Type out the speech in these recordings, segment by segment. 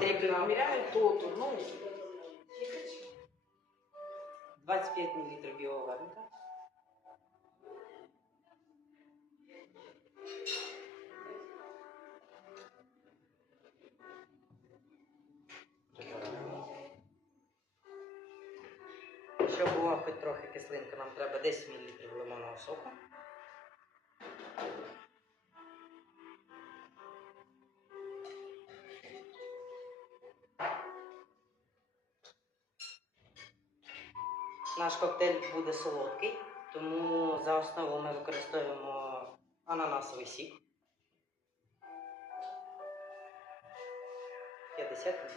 Підготовлено, перевіряю то, то, ну. 25 мл білого варника. Щоб була хоч трохи кислинка, нам треба 10 мл лимонного соку. Наш коктейль буде солодкий, тому за основу ми використовуємо ананасовий сік. 50 мл.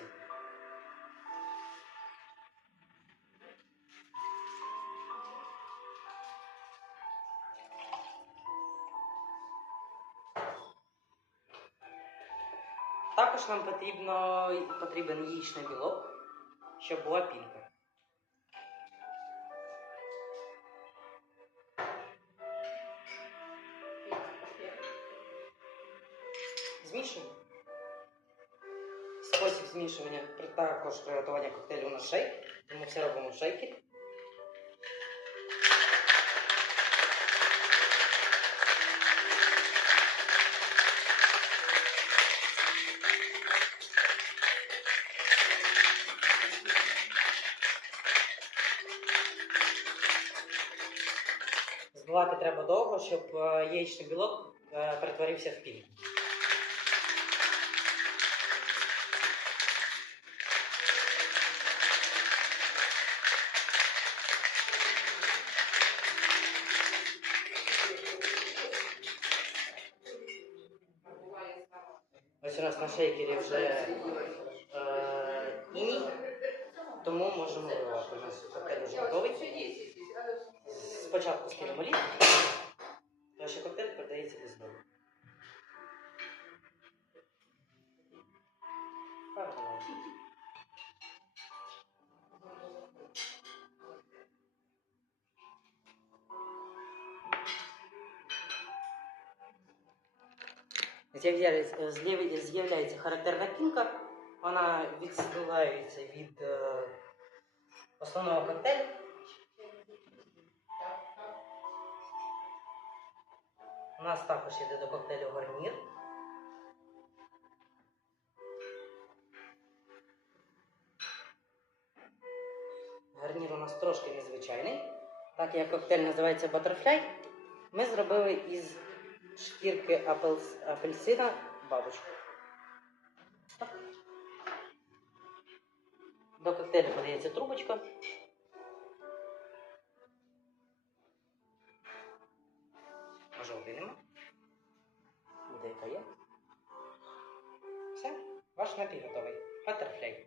Також нам потрібно, потрібен яєчний білок, щоб була пінка. Змішуємо. Спосіб змішування також приготування коктейлю на шейк, тому все робимо в шейкері. Збивати треба довго, щоб яєчний білок е, перетворився в пінку. Ось нас на шейкері вже е, іній, тому можемо виливати. У нас коктейль вже готовий. Спочатку скинемо лід, тому коктейль продається без долу. З'являється, з'являється характерна пінка, вона відсилається від е, основного коктейлю. У нас також йде до коктейлю гарнір. Гарнір у нас трошки незвичайний. Так як коктейль називається Butterfly, ми зробили із шкірки апельс- апельсина бабочку. До коктейлю подається трубочка. Може обійдемо? Буде яка є. Все, ваш напій готовий. Butterfly.